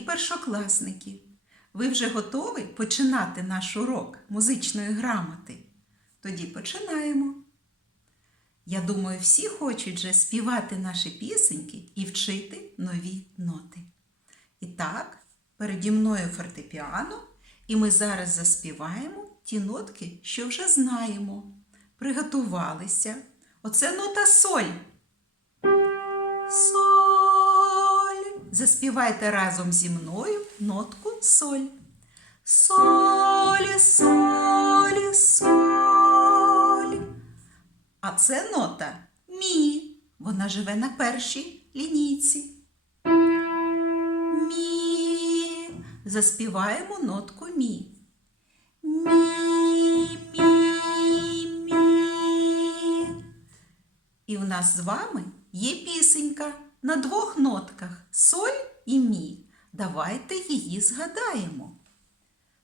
першокласники! Ви вже готові починати наш урок музичної грамоти? Тоді починаємо. Я думаю, всі хочуть же співати наші пісеньки і вчити нові ноти. І так, переді мною фортепіано, і ми зараз заспіваємо ті нотки, що вже знаємо. Приготувалися. Оце нота соль. Соль. Заспівайте разом зі мною нотку соль. Соль, соль, соль. А це нота мі. Вона живе на першій лінійці. Мі. Заспіваємо нотку мі. Мі, мі, мі. І в нас з вами є пісенька на двох нотках соль і мі. Давайте її згадаємо.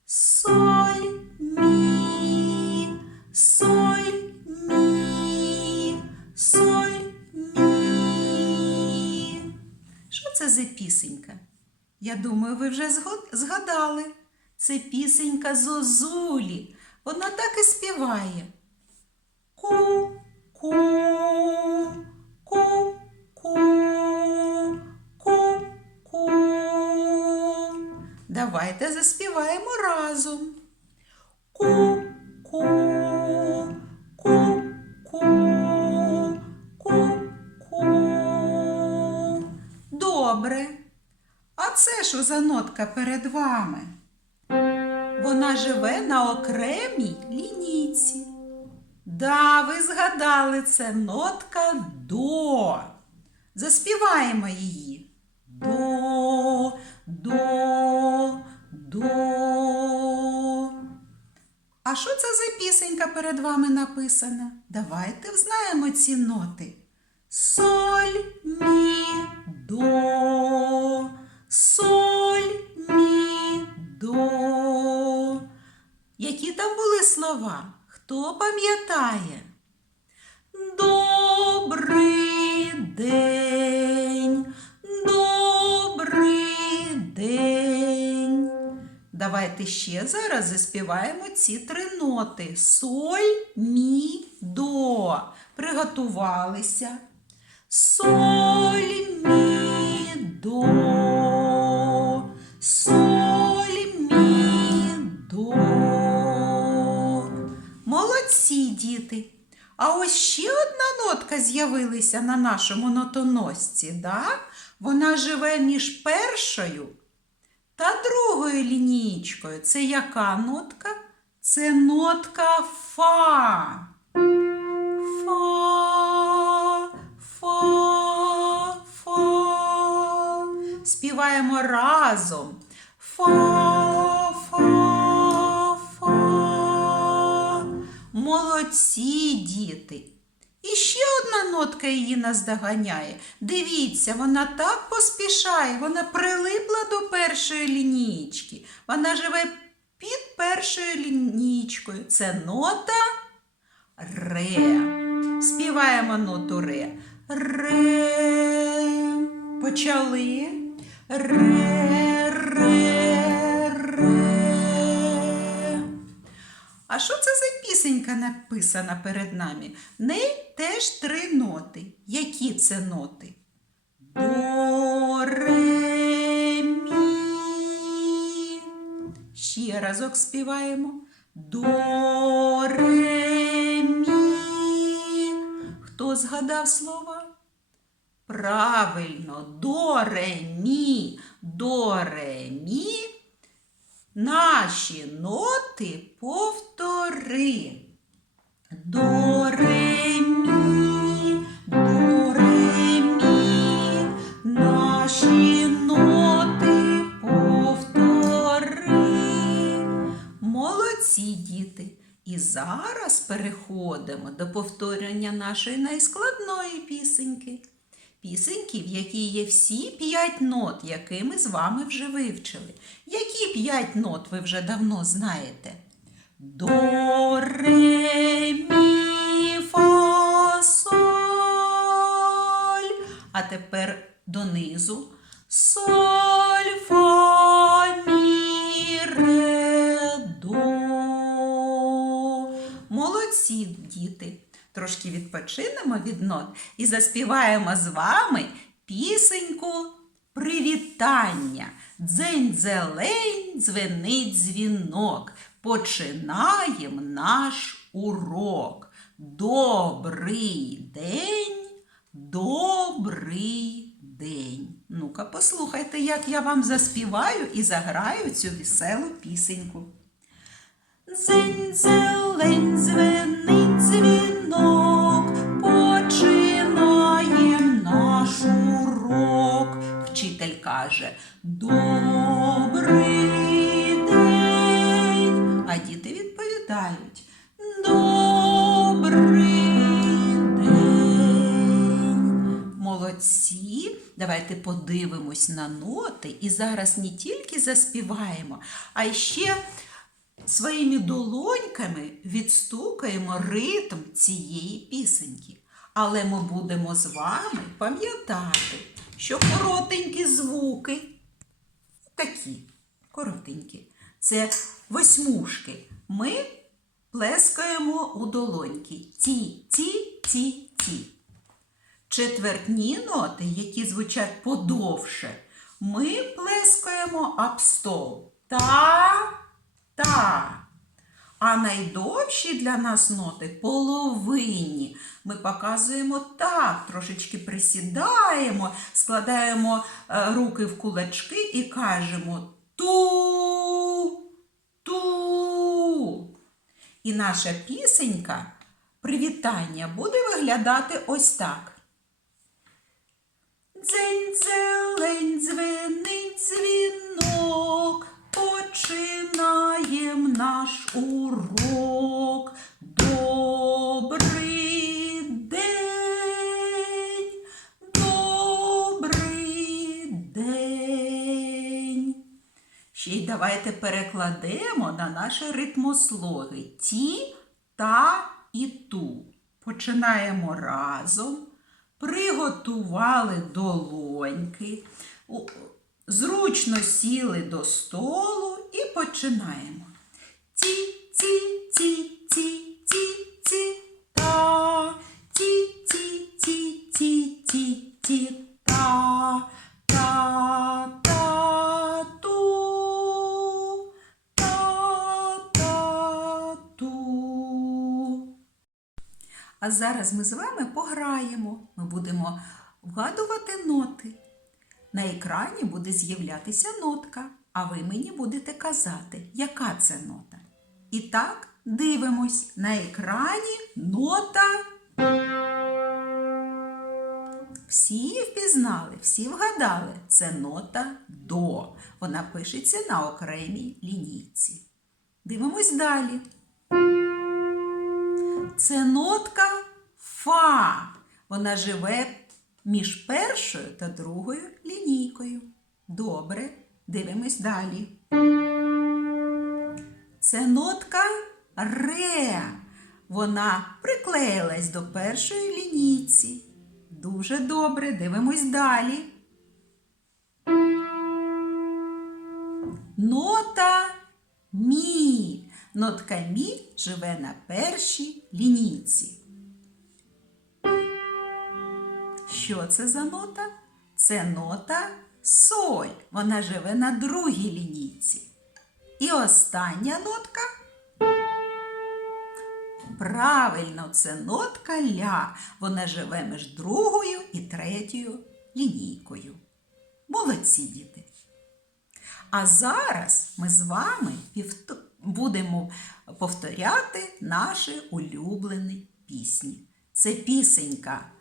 Соль, мі, соль, мі, соль, мі. Що це за пісенька? Я думаю, ви вже згадали. Це пісенька Зозулі. Вона так і співає. Ку, Давайте заспіваємо разом. Ку, ку, ку, ку, ку, ку. Добре. А це що за нотка перед вами? Вона живе на окремій лінійці. Да, ви згадали це нотка до. Заспіваємо її. До, до, до. А що це за пісенька перед вами написана? Давайте взнаємо ці ноти. Соль, мі, до, соль, мі, до. Які там були слова? Хто пам'ятає? Добрий день, Давайте ще зараз заспіваємо ці три ноти: соль, мі, до. Приготувалися. Соль, мі, до. Соль, мі, до. Молодці, діти. А ось ще одна нотка з'явилася на нашому нотоносці. Да? Вона живе між першою та другою лінієчкою. Це яка нотка? Це нотка Фа. Фа, фа, фа. Співаємо разом. Фа, фа, фа. Молодці, діти. Нотка її наздоганяє. Дивіться, вона так поспішає, вона прилипла до першої лінійки. Вона живе під першою лінійкою. Це нота ре. Співаємо ноту ре. Ре. Почали. Ре, ре, А що це за пісенька написана перед нами? В неї теж три ноти. Які це ноти? До. Ще разок співаємо. До. Хто згадав слова? Правильно, до, ре, мі, до, ре, мі. Наші ноти повтори. До, ре, мі, до, ре, мі. Наші ноти повтори. Молодці діти. І зараз переходимо до повторення нашої найскладної пісеньки. Пісеньки, в якій є всі п'ять нот, які ми з вами вже вивчили. Які п'ять нот ви вже давно знаєте? До, донизу. Соль, фа, мі, ре, до. Молодці, діти. Трошки відпочинемо від нот і заспіваємо з вами пісеньку привітання. Дзень зелень, дзвенить дзвінок. Починаємо наш урок. Добрий день, добрий день. Ну-ка, послухайте, як я вам заспіваю і заграю цю веселу пісеньку. Дзень зелень дзвенить дзвінок, починаєм наш урок. Вчитель каже Добрий день. А діти відповідають Добрий день. Молодці. Давайте подивимось на ноти і зараз не тільки заспіваємо, а ще своїми долоньками відстукаємо ритм цієї пісеньки. Але ми будемо з вами пам'ятати, що коротенькі звуки такі коротенькі. Це восьмушки. Ми плескаємо у долоньки. Ті, ті, ті, ті. Четвертні ноти, які звучать подовше, ми плескаємо об стол. Та, та. А найдовші для нас ноти половинні. Ми показуємо так, трошечки присідаємо, складаємо е, руки в кулачки і кажемо ту, ту. І наша пісенька привітання буде виглядати ось так. Дзень зелень дзвенить дзвінок, починаєм наш урок. Добрий день, добрий день. Ще й давайте перекладемо на наші ритмослоги ті, та і ту. Починаємо разом. Приготували долоньки, зручно сіли до столу і починаємо. Ті, ті, ті, ті, ті, ті, А зараз ми з вами пограємо. Ми будемо вгадувати ноти. На екрані буде з'являтися нотка, а ви мені будете казати, яка це нота. І так, дивимось на екрані нота. Всі впізнали, всі вгадали. Це нота до. Вона пишеться на окремій лінійці. Дивимось далі. Це нотка Фа. Вона живе між першою та другою лінійкою. Добре, дивимось далі. Це нотка Ре. Вона приклеїлась до першої лінійці. Дуже добре, дивимось далі. Нота Мі. Нотка Мі живе на першій лінійці. Що це за нота? Це нота Соль. Вона живе на другій лінійці. І остання нотка. Правильно, це нотка ля. Вона живе між другою і третьою лінійкою. Молодці діти. А зараз ми з вами півто- будемо повторяти наші улюблені пісні. Це пісенька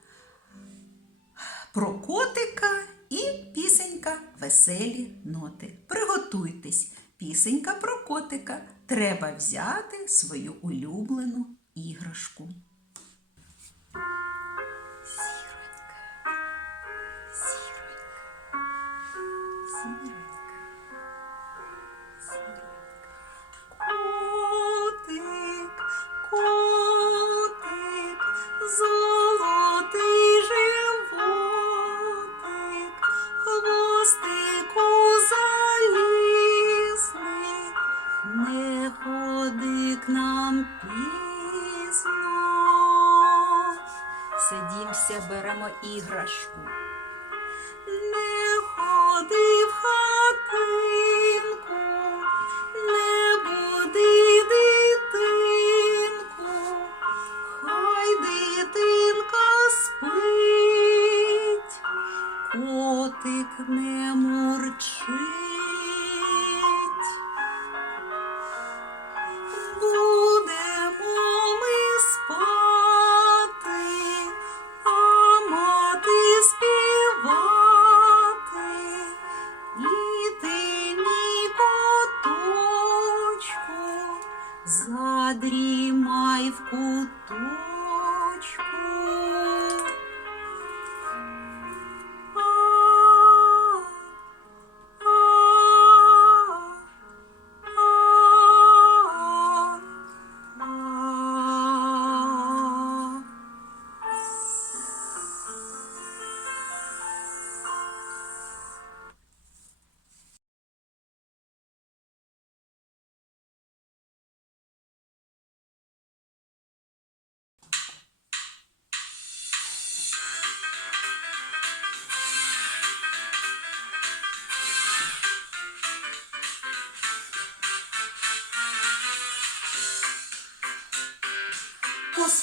про котика і пісенька Веселі ноти. Приготуйтесь, пісенька про котика. Треба взяти свою улюблену іграшку. Сіронька, сіронька, сіронька. Садімся, беремо іграшку. Не ходи в хатинку,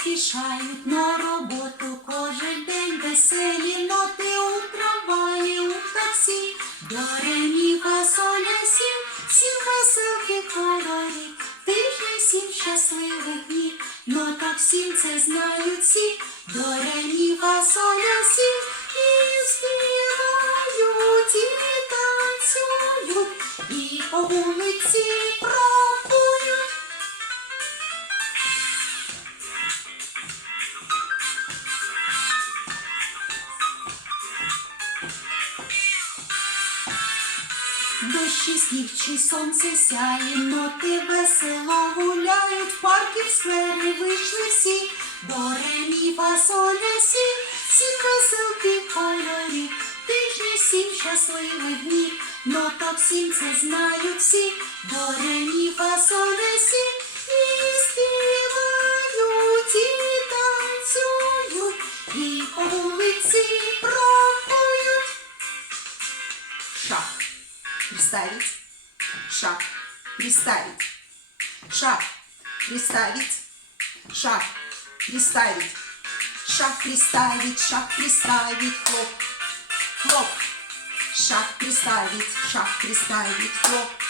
Поспішають на роботу. Кожен день веселі ноти у трамваї, у таксі, до ремі фасоля сім, сім веселки кольорів, тиждень сім щасливих днів, ноток сім це знають всі, до ремі фасоля сім, і співають, і танцюють, і по вулиці чи сонце сяє, ноти весело гуляють, в парки в сквери вийшли всі, до ремі фасоля сі, сім веселки тижні сім щасливих днів, ноток сім це знають всі, до ремі фасоля сі, і співають, і танцюють, і по вулиці крокують. Шах. Приставить. Шаг. Приставить. Шаг. Приставить. Шаг. Приставить. Шаг приставить. Шаг приставить. Хлоп. Хлоп. Шаг приставить. Шаг приставить. Хлоп.